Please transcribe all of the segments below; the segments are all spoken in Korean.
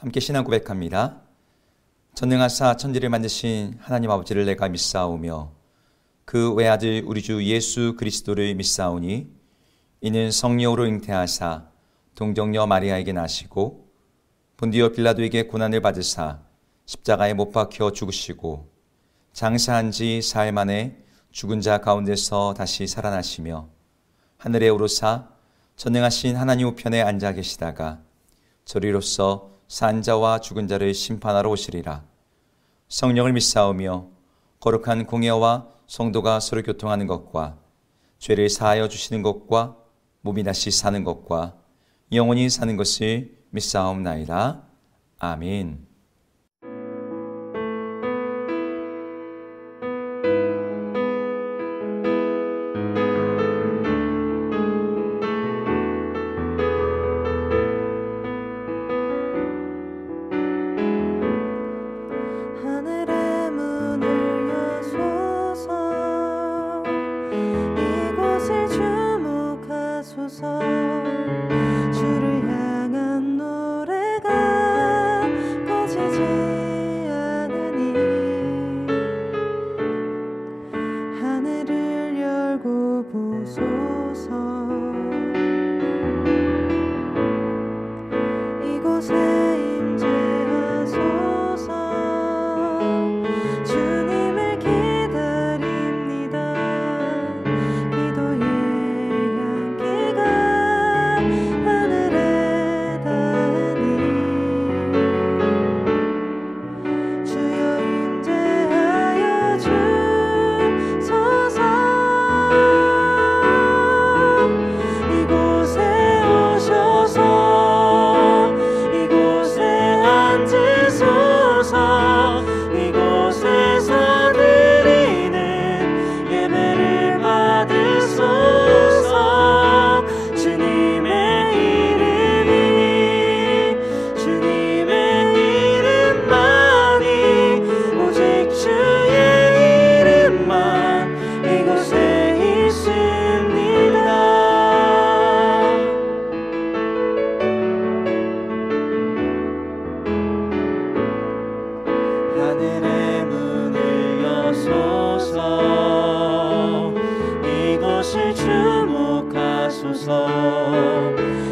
함께 신앙 고백합니다. 전능하사 천지를 만드신 하나님 아버지를 내가 믿사오며 그 외아들 우리 주 예수 그리스도를 믿사오니 이는 성령으로 잉태하사 동정녀 마리아에게 나시고 본디오 빌라도에게 고난을 받으사 십자가에 못 박혀 죽으시고 장사한 지 사흘 만에 죽은 자 가운데서 다시 살아나시며 하늘에 오르사 전능하신 하나님 우편에 앉아 계시다가 저리로서 산 자와 죽은 자를 심판하러 오시리라. 성령을 믿사오며 거룩한 공예와 성도가 서로 교통하는 것과 죄를 사하여 주시는 것과 몸이 다시 사는 것과 영원히 사는 것을 믿사옵나이다. 아멘.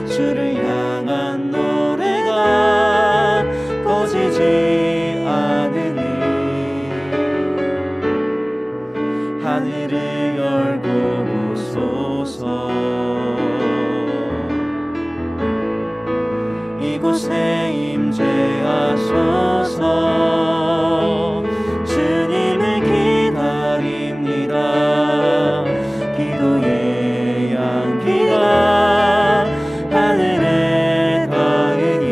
주를 향한 노래가 꺼지지 않으니 하늘을 열고 보소서. 이곳에 임재하소서. 주님을 기다립니다. 기도의 향기가 하늘에 닿으니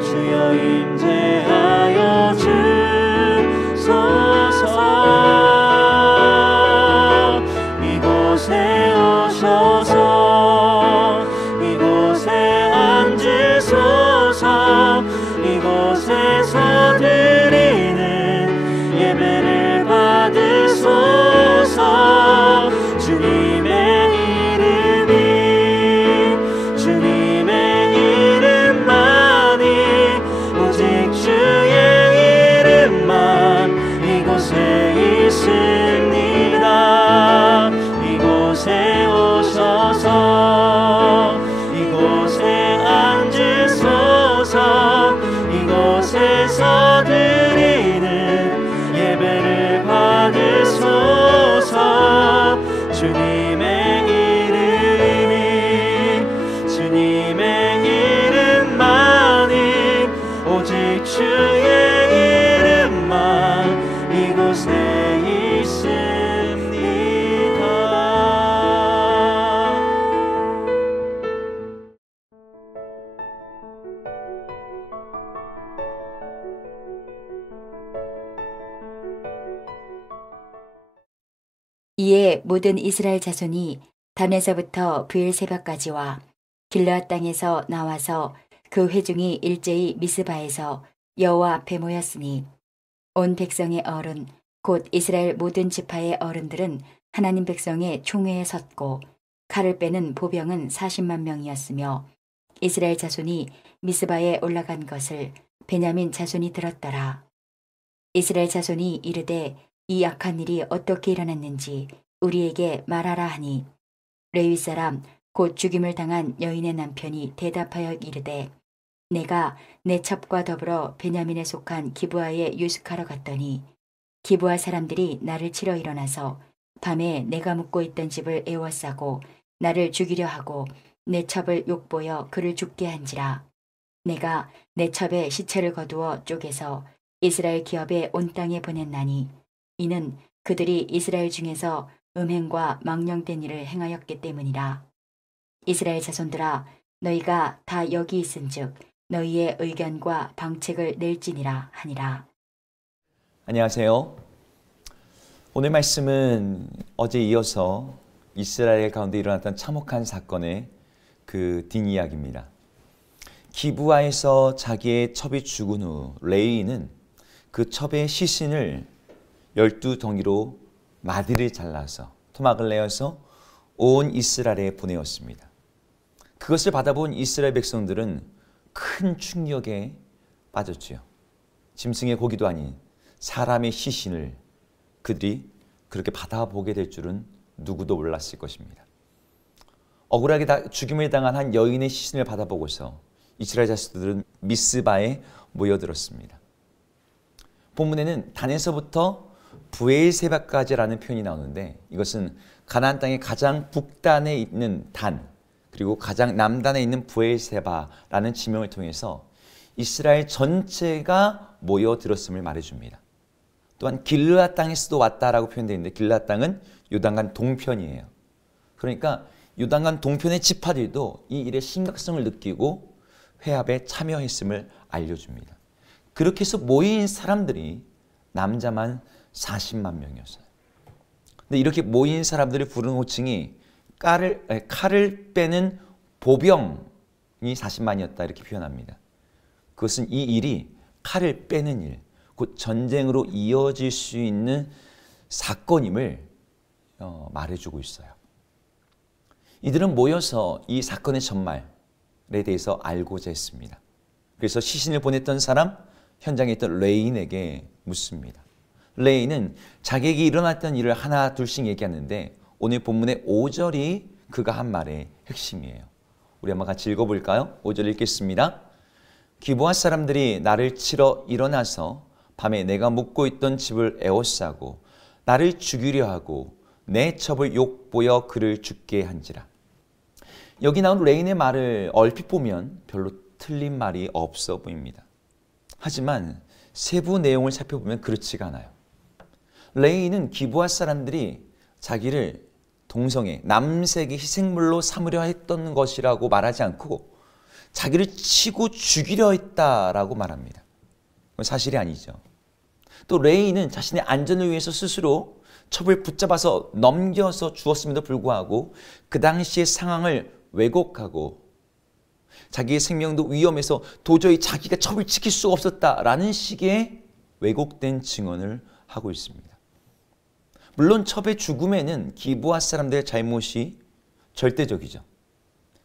주여 임재하여 주소서. 이곳에 오셔서 이곳에 앉으소서. 이곳에서 드리는 예배를 받으소서. 주님의 이름만이 오직 주의 이름만 이곳에 있습니다. 이곳에 오셔서 이곳에 앉으소서. 이곳에서 드리는 예배를 받으소서. 주님의 이름만이 오직 주의 이름만 이곳에 있습니다. 이에 모든 이스라엘 자손이 단에서부터 브엘세바까지와 길르앗 땅에서 나와서 그 회중이 일제히 미스바에서 여호와 앞에 모였으니 온 백성의 어른 곧 이스라엘 모든 지파의 어른들은 하나님 백성의 총회에 섰고 칼을 빼는 보병은 40만 명이었으며 이스라엘 자손이 미스바에 올라간 것을 베냐민 자손이 들었더라. 이스라엘 자손이 이르되 이 악한 일이 어떻게 일어났는지 우리에게 말하라 하니 레위 사람 곧 죽임을 당한 여인의 남편이 대답하여 이르되 내가 내 첩과 더불어 베냐민에 속한 기브아에 유숙하러 갔더니 기브아 사람들이 나를 치러 일어나서 밤에 내가 묵고 있던 집을 에워싸고 나를 죽이려 하고 내 첩을 욕보여 그를 죽게 한지라. 내가 내 첩의 시체를 거두어 쪼개서 이스라엘 기업에 온 땅에 보냈나니 이는 그들이 이스라엘 중에서 음행과 망령된 일을 행하였기 때문이라. 이스라엘 자손들아 너희가 다 여기 있은즉 너희의 의견과 방책을 낼지니라 하니라. 안녕하세요. 오늘 말씀은 어제 이어서 이스라엘 가운데 일어났던 참혹한 사건의 그 뒷이야기입니다. 기브아에서 자기의 첩이 죽은 후 레위인은 그 첩의 시신을 12덩이로 마디를 잘라서 토막을 내어서 온 이스라엘에 보내었습니다. 그것을 받아본 이스라엘 백성들은 큰 충격에 빠졌지요. 짐승의 고기도 아닌 사람의 시신을 그들이 그렇게 받아보게 될 줄은 누구도 몰랐을 것입니다. 억울하게 죽임을 당한 한 여인의 시신을 받아보고서 이스라엘 자손들은 미스바에 모여들었습니다. 본문에는 단에서부터 브엘세바까지라는 표현이 나오는데 이것은 가나안 땅의 가장 북단에 있는 단 그리고 가장 남단에 있는 브엘세바라는 지명을 통해서 이스라엘 전체가 모여들었음을 말해줍니다. 또한 길르앗 땅에서도 왔다라고 표현되어 있는데 길르앗 땅은 요단강 동편이에요. 그러니까 요단강 동편의 지파들도 이 일의 심각성을 느끼고 회합에 참여했음을 알려줍니다. 그렇게 해서 모인 사람들이 남자만 40만 명이었어요. 근데 이렇게 모인 사람들이 부르는 호칭이 칼을 빼는 보병이 40만이었다 이렇게 표현합니다. 그것은 이 일이 칼을 빼는 일, 곧 전쟁으로 이어질 수 있는 사건임을 말해주고 있어요. 이들은 모여서 이 사건의 전말에 대해서 알고자 했습니다. 그래서 시신을 보냈던 사람, 현장에 있던 레인에게 묻습니다. 레인은 자기에게 일어났던 일을 하나 둘씩 얘기하는데 오늘 본문의 5절이 그가 한 말의 핵심이에요. 우리 한번 같이 읽어볼까요? 5절 읽겠습니다. 기브아 사람들이 나를 치러 일어나서 밤에 내가 묵고 있던 집을 에워싸고 나를 죽이려 하고 내 첩을 욕보여 그를 죽게 한지라. 여기 나온 레인의 말을 얼핏 보면 별로 틀린 말이 없어 보입니다. 하지만 세부 내용을 살펴보면 그렇지가 않아요. 레인은 기브아 사람들이 자기를 동성애, 남색의 희생물로 삼으려 했던 것이라고 말하지 않고 자기를 치고 죽이려 했다라고 말합니다. 그건 사실이 아니죠. 또 레인은 자신의 안전을 위해서 스스로 첩을 붙잡아서 넘겨서 주었음에도 불구하고 그 당시의 상황을 왜곡하고 자기의 생명도 위험해서 도저히 자기가 첩을 지킬 수가 없었다라는 식의 왜곡된 증언을 하고 있습니다. 물론 첩의 죽음에는 기브아 사람들의 잘못이 절대적이죠.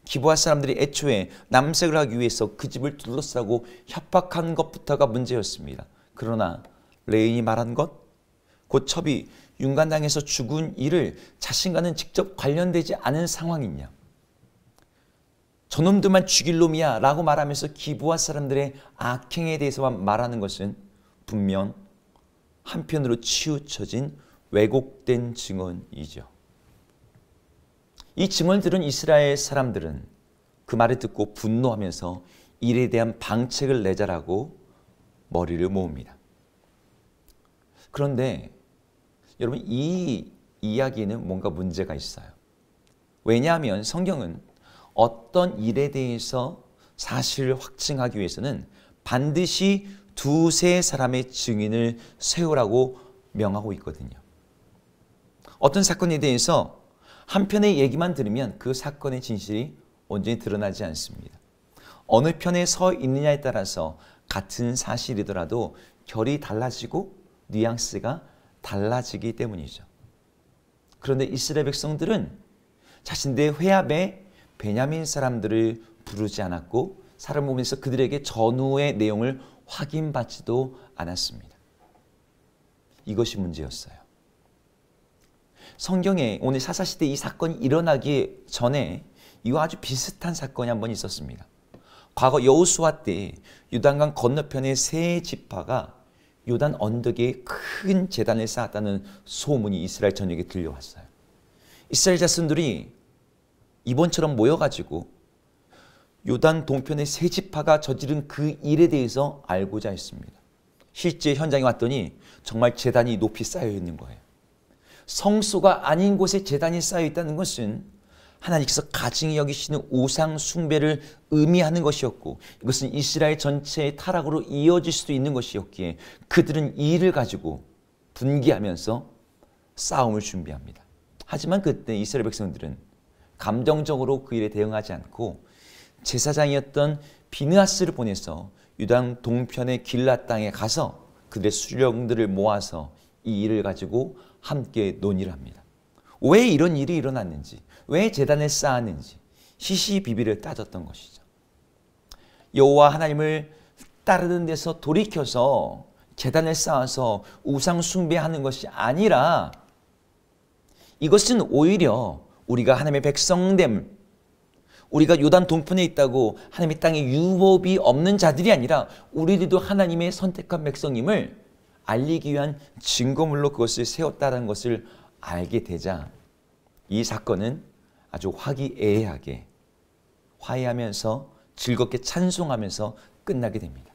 기브아 사람들이 애초에 남색을 하기 위해서 그 집을 둘러싸고 협박한 것부터가 문제였습니다. 그러나 레인이 말한 것, 곧 첩이 윤관당에서 죽은 일을 자신과는 직접 관련되지 않은 상황이냐. 저놈들만 죽일 놈이야 라고 말하면서 기브아 사람들의 악행에 대해서만 말하는 것은 분명 한편으로 치우쳐진 왜곡된 증언이죠. 이 증언을 들은 이스라엘 사람들은 그 말을 듣고 분노하면서 일에 대한 방책을 내자라고 머리를 모읍니다. 그런데 여러분 이 이야기는 뭔가 문제가 있어요. 왜냐하면 성경은 어떤 일에 대해서 사실을 확증하기 위해서는 반드시 두세 사람의 증인을 세우라고 명하고 있거든요. 어떤 사건에 대해서 한편의 얘기만 들으면 그 사건의 진실이 온전히 드러나지 않습니다. 어느 편에 서 있느냐에 따라서 같은 사실이더라도 결이 달라지고 뉘앙스가 달라지기 때문이죠. 그런데 이스라엘 백성들은 자신들의 회합에 베냐민 사람들을 부르지 않았고 사람을 보면서 그들에게 전후의 내용을 확인받지도 않았습니다. 이것이 문제였어요. 성경에 오늘 사사시대 이 사건이 일어나기 전에 이와 아주 비슷한 사건이 한 번 있었습니다. 과거 여호수아 때 요단강 건너편의 세 지파가 요단 언덕에 큰 제단을 쌓았다는 소문이 이스라엘 전역에 들려왔어요. 이스라엘 자손들이 이번처럼 모여가지고 요단 동편의 세 지파가 저지른 그 일에 대해서 알고자 했습니다. 실제 현장에 왔더니 정말 제단이 높이 쌓여 있는 거예요. 성소가 아닌 곳에 제단이 쌓여 있다는 것은 하나님께서 가증히 여기시는 우상 숭배를 의미하는 것이었고, 이것은 이스라엘 전체의 타락으로 이어질 수도 있는 것이었기에 그들은 이 일을 가지고 분개하면서 싸움을 준비합니다. 하지만 그때 이스라엘 백성들은 감정적으로 그 일에 대응하지 않고 제사장이었던 비느하스를 보내서 유다 동편의 길라 땅에 가서 그들의 수령들을 모아서 이 일을 가지고 함께 논의를 합니다. 왜 이런 일이 일어났는지, 왜 제단을 쌓았는지 시시비비를 따졌던 것이죠. 여호와 하나님을 따르는 데서 돌이켜서 제단을 쌓아서 우상 숭배하는 것이 아니라 이것은 오히려 우리가 하나님의 백성됨, 우리가 요단 동편에 있다고 하나님의 땅에 유법이 없는 자들이 아니라 우리들도 하나님의 선택한 백성임을 알리기 위한 증거물로 그것을 세웠다는 것을 알게 되자 이 사건은 아주 화기애애하게 화해하면서 즐겁게 찬송하면서 끝나게 됩니다.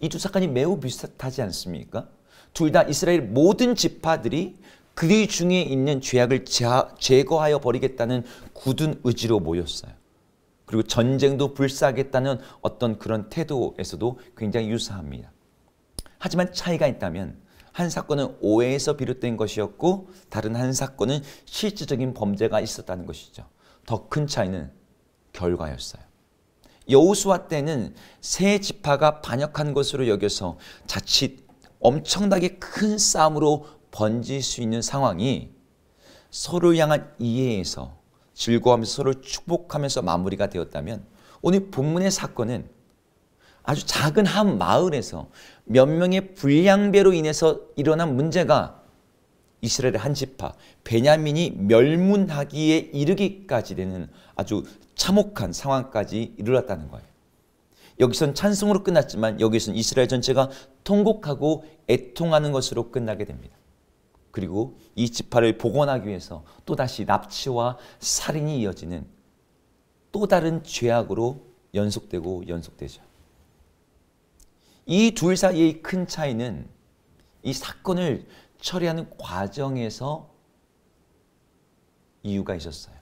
이 두 사건이 매우 비슷하지 않습니까? 둘 다 이스라엘 모든 지파들이 그들 중에 있는 죄악을 제거하여 버리겠다는 굳은 의지로 모였어요. 그리고 전쟁도 불사하겠다는 어떤 그런 태도에서도 굉장히 유사합니다. 하지만 차이가 있다면 한 사건은 오해에서 비롯된 것이었고 다른 한 사건은 실질적인 범죄가 있었다는 것이죠. 더 큰 차이는 결과였어요. 여호수아 때는 세 지파가 반역한 것으로 여겨서 자칫 엄청나게 큰 싸움으로 번질 수 있는 상황이 서로 향한 이해에서 즐거워하면서 서로 축복하면서 마무리가 되었다면 오늘 본문의 사건은 아주 작은 한 마을에서 몇 명의 불량배로 인해서 일어난 문제가 이스라엘의 한 지파 베냐민이 멸문하기에 이르기까지 되는 아주 참혹한 상황까지 이르렀다는 거예요. 여기선 찬송으로 끝났지만 여기선 이스라엘 전체가 통곡하고 애통하는 것으로 끝나게 됩니다. 그리고 이 지파를 복원하기 위해서 또다시 납치와 살인이 이어지는 또 다른 죄악으로 연속되죠. 이 둘 사이의 큰 차이는 이 사건을 처리하는 과정에서 이유가 있었어요.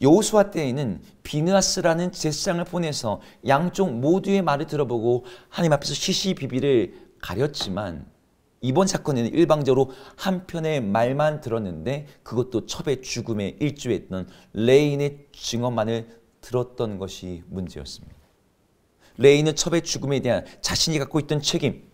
여호수아 때에는 비느하스라는 제사장을 보내서 양쪽 모두의 말을 들어보고 하나님 앞에서 시시비비를 가렸지만 이번 사건에는 일방적으로 한편의 말만 들었는데 그것도 첩의 죽음에 일조했던 레인의 증언만을 들었던 것이 문제였습니다. 레인은 첩의 죽음에 대한 자신이 갖고 있던 책임,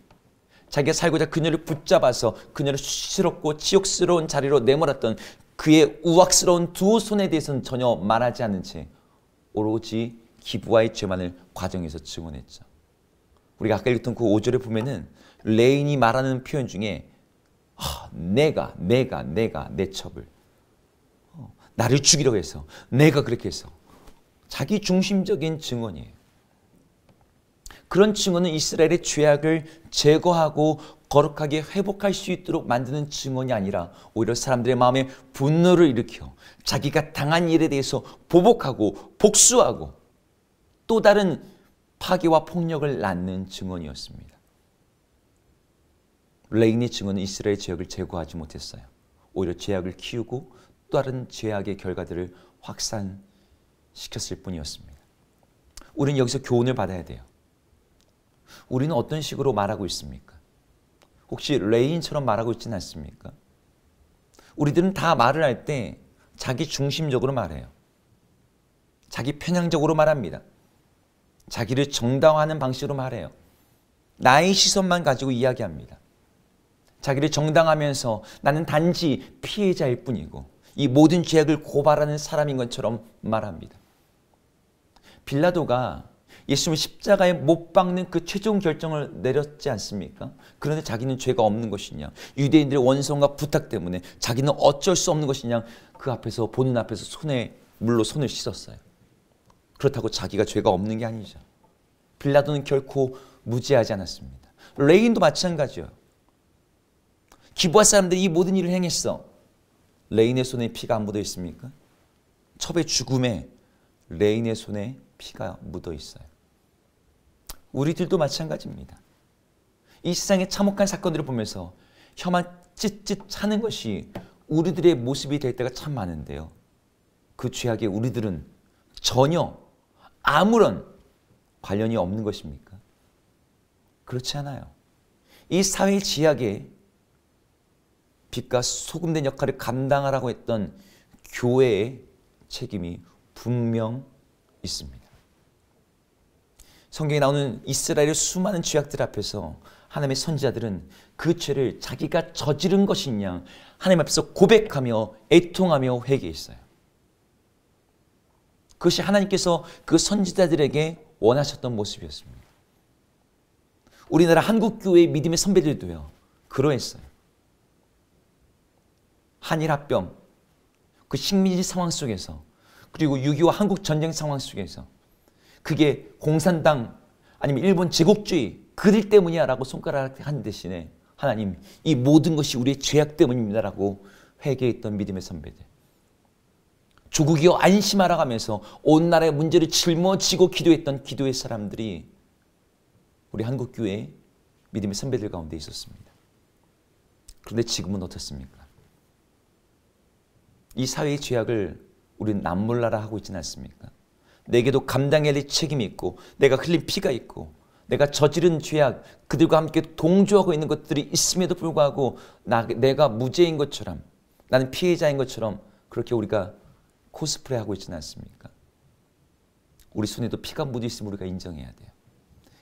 자기가 살고자 그녀를 붙잡아서 그녀를 수치스럽고 치욕스러운 자리로 내몰았던 그의 우악스러운 두 손에 대해서는 전혀 말하지 않는 채 오로지 기부와의 죄만을 과정에서 증언했죠. 우리가 아까 읽었던 그 5절에 보면은 레인이 말하는 표현 중에 내가 내 첩을 나를 죽이려고 해서 내가 그렇게 해서 자기 중심적인 증언이에요. 그런 증언은 이스라엘의 죄악을 제거하고 거룩하게 회복할 수 있도록 만드는 증언이 아니라 오히려 사람들의 마음에 분노를 일으켜 자기가 당한 일에 대해서 보복하고 복수하고 또 다른 파괴와 폭력을 낳는 증언이었습니다. 레인의 증언은 이스라엘의 죄악을 제거하지 못했어요. 오히려 죄악을 키우고 또 다른 죄악의 결과들을 확산시켰을 뿐이었습니다. 우리는 여기서 교훈을 받아야 돼요. 우리는 어떤 식으로 말하고 있습니까? 혹시 레인처럼 말하고 있지는 않습니까? 우리들은 다 말을 할 때 자기 중심적으로 말해요. 자기 편향적으로 말합니다. 자기를 정당화하는 방식으로 말해요. 나의 시선만 가지고 이야기합니다. 자기를 정당하면서 나는 단지 피해자일 뿐이고 이 모든 죄악을 고발하는 사람인 것처럼 말합니다. 빌라도가 예수님을 십자가에 못 박는 그 최종 결정을 내렸지 않습니까? 그런데 자기는 죄가 없는 것이냐, 유대인들의 원성과 부탁 때문에 자기는 어쩔 수 없는 것이냐, 그 앞에서, 보는 앞에서 물로 손을 씻었어요. 그렇다고 자기가 죄가 없는 게 아니죠. 빌라도는 결코 무죄하지 않았습니다. 레인도 마찬가지예요. 기부하 사람들이 이 모든 일을 행했어. 레인의 손에 피가 안 묻어 있습니까? 첩의 죽음에 레인의 손에 피가 묻어 있어요. 우리들도 마찬가지입니다. 이 세상의 참혹한 사건들을 보면서 혀만 찢찢 차는 것이 우리들의 모습이 될 때가 참 많은데요. 그 죄악에 우리들은 전혀 아무런 관련이 없는 것입니까? 그렇지 않아요. 이 사회의 죄악에 빛과 소금된 역할을 감당하라고 했던 교회의 책임이 분명 있습니다. 성경에 나오는 이스라엘의 수많은 죄악들 앞에서 하나님의 선지자들은 그 죄를 자기가 저지른 것이냐 하나님 앞에서 고백하며 애통하며 회개했어요. 그것이 하나님께서 그 선지자들에게 원하셨던 모습이었습니다. 우리나라 한국교회의 믿음의 선배들도요, 그러했어요. 한일합병, 그 식민지 상황 속에서, 그리고 6.25 한국전쟁 상황 속에서 그게 공산당 아니면 일본 제국주의 그들 때문이야 라고 손가락한 대신에 하나님, 이 모든 것이 우리의 죄악 때문입니다 라고 회개했던 믿음의 선배들. 조국이여 안심하라 하면서 온 나라의 문제를 짊어지고 기도했던 기도의 사람들이 우리 한국교회의 믿음의 선배들 가운데 있었습니다. 그런데 지금은 어떻습니까? 이 사회의 죄악을 우리는 남몰라라 하고 있지는 않습니까? 내게도 감당해야 될 책임이 있고, 내가 흘린 피가 있고, 내가 저지른 죄악, 그들과 함께 동조하고 있는 것들이 있음에도 불구하고 내가 무죄인 것처럼, 나는 피해자인 것처럼 그렇게 우리가 코스프레하고 있지는 않습니까? 우리 손에도 피가 묻어 있음을 우리가 인정해야 돼요.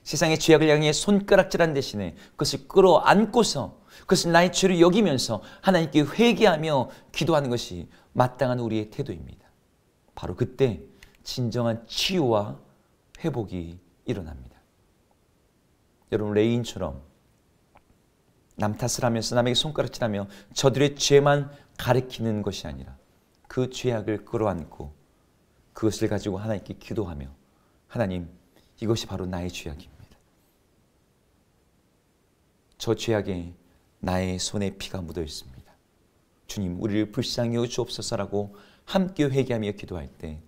세상의 죄악을 향해 손가락질한 대신에 그것을 끌어안고서 그것을 나의 죄를 여기면서 하나님께 회개하며 기도하는 것이 마땅한 우리의 태도입니다. 바로 그때 진정한 치유와 회복이 일어납니다. 여러분, 레인처럼 남 탓을 하면서 남에게 손가락질하며 저들의 죄만 가리키는 것이 아니라 그 죄악을 끌어안고 그것을 가지고 하나님께 기도하며, 하나님, 이것이 바로 나의 죄악입니다. 저 죄악에 나의 손에 피가 묻어 있습니다. 주님, 우리를 불쌍히 여겨 주옵소서라고 함께 회개하며 기도할 때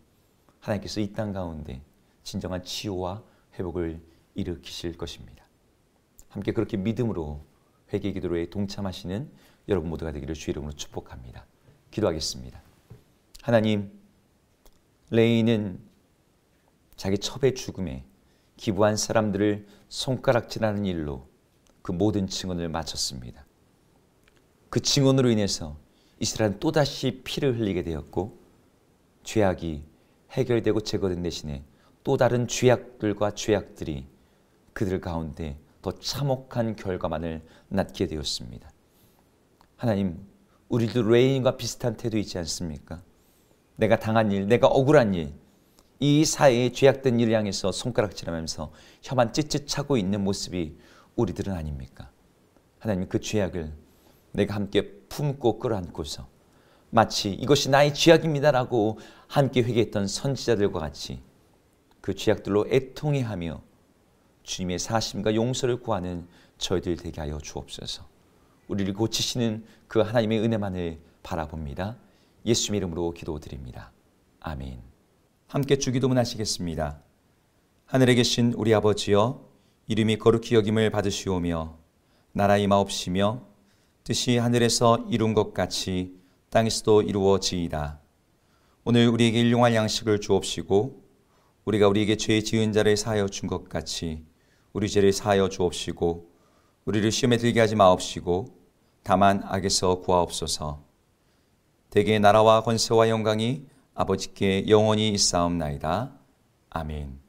하나님께서 이 땅 가운데 진정한 치유와 회복을 일으키실 것입니다. 함께 그렇게 믿음으로 회개 기도에 동참하시는 여러분 모두가 되기를 주의 이름으로 축복합니다. 기도하겠습니다. 하나님, 레인은 자기 첩의 죽음에 기부한 사람들을 손가락질하는 일로 그 모든 증언을 마쳤습니다. 그 증언으로 인해서 이스라엘은 또다시 피를 흘리게 되었고, 죄악이 해결되고 제거된 대신에 또 다른 죄악들과 죄악들이 그들 가운데 더 참혹한 결과만을 낳게 되었습니다. 하나님, 우리도 레인과 비슷한 태도 있지 않습니까? 내가 당한 일, 내가 억울한 일, 이 사회의 죄악된 일을 향해서 손가락질하면서 혀만 찢찢 차고 있는 모습이 우리들은 아닙니까? 하나님, 그 죄악을 내가 함께 품고 끌어안고서 마치 이것이 나의 죄악입니다라고 함께 회개했던 선지자들과 같이 그 죄악들로 애통해하며 주님의 사심과 용서를 구하는 저희들 되게 하여 주옵소서. 우리를 고치시는 그 하나님의 은혜만을 바라봅니다. 예수님 이름으로 기도드립니다. 아멘. 함께 주기도문 하시겠습니다. 하늘에 계신 우리 아버지여, 이름이 거룩히 여김을 받으시오며 나라 임하옵시며 뜻이 하늘에서 이룬 것 같이 땅에서도 이루어지이다. 오늘 우리에게 일용할 양식을 주옵시고 우리가 우리에게 죄 지은 자를 사하여 준 것 같이 우리 죄를 사하여 주옵시고 우리를 시험에 들게 하지 마옵시고 다만 악에서 구하옵소서. 대개 나라와 권세와 영광이 아버지께 영원히 있사옵나이다. 아멘.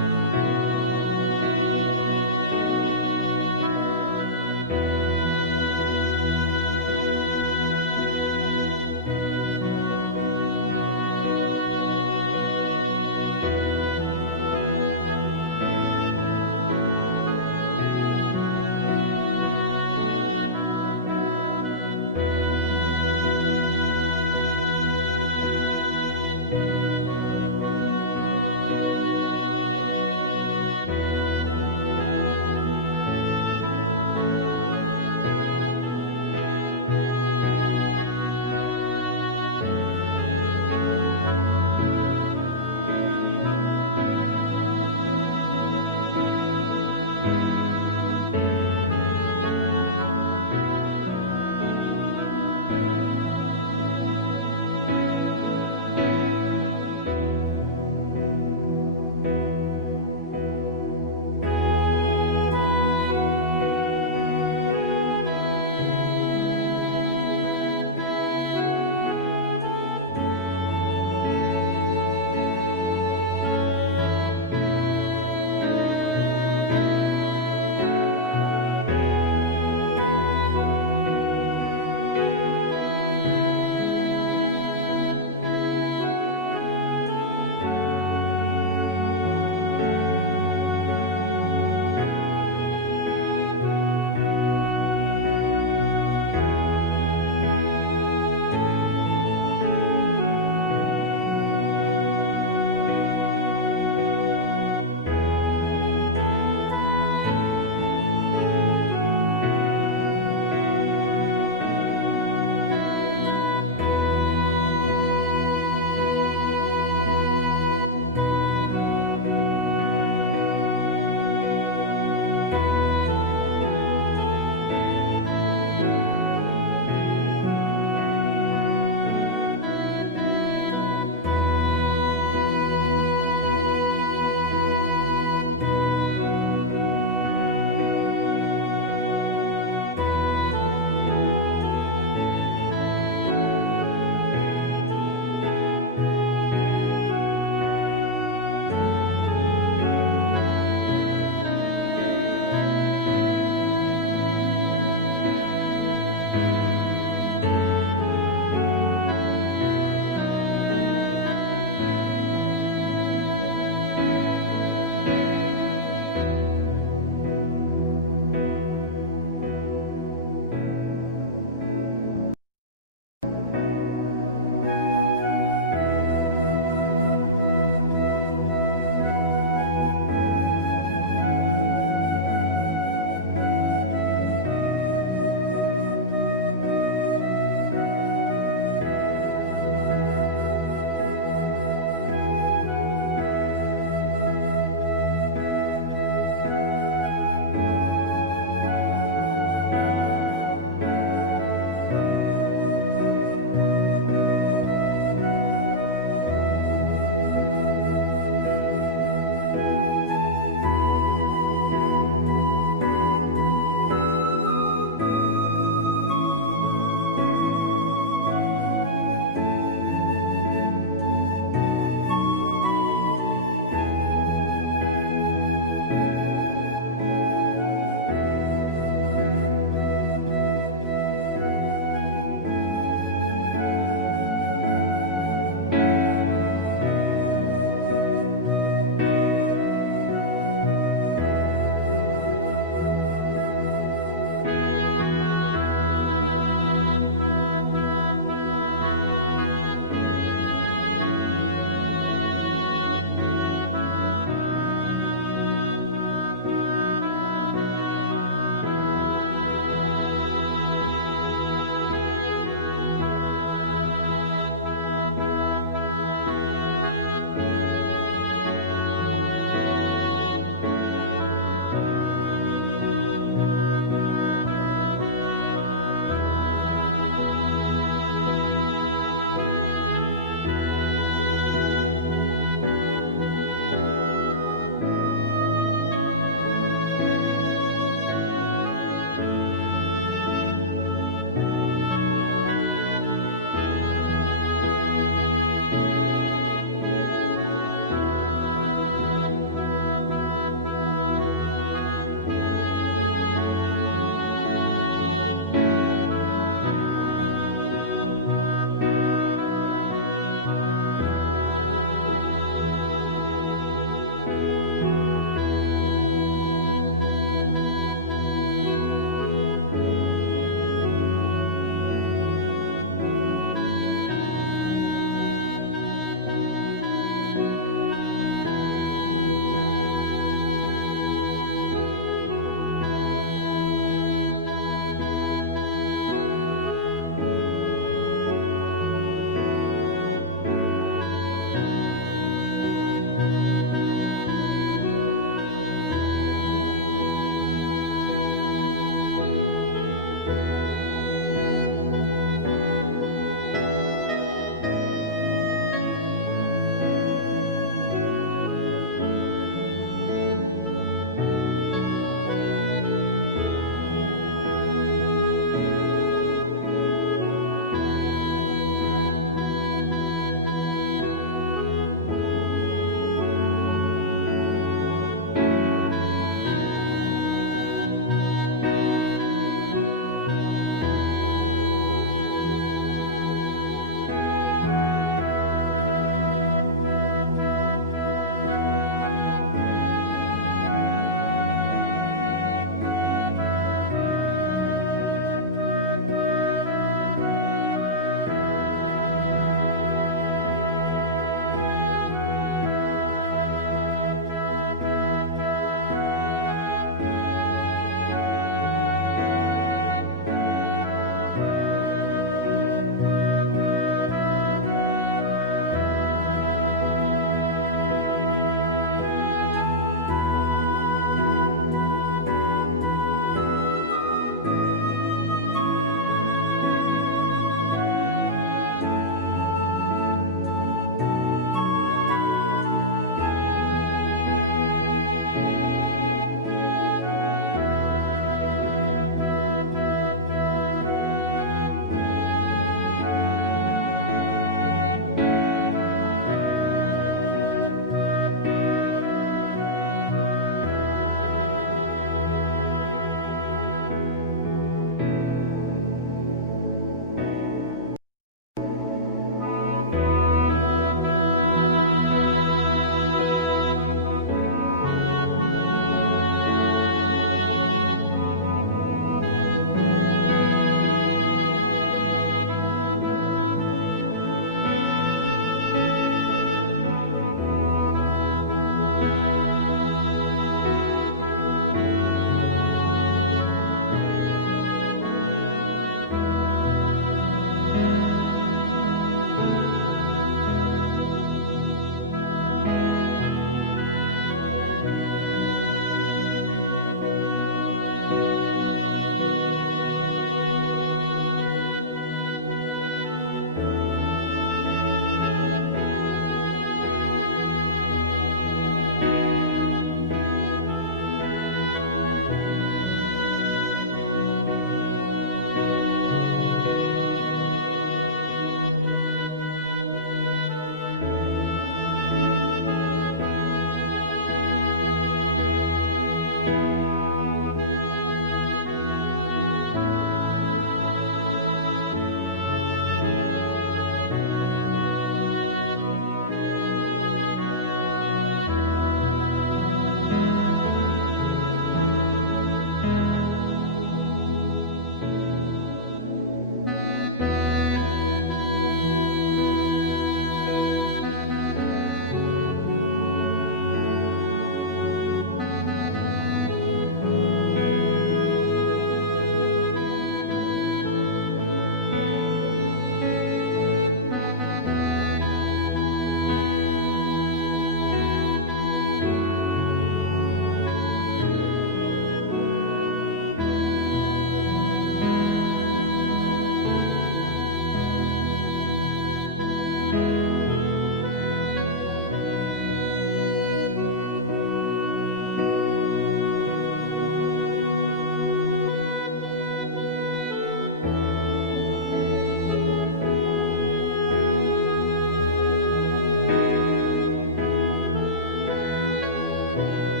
주옵소서.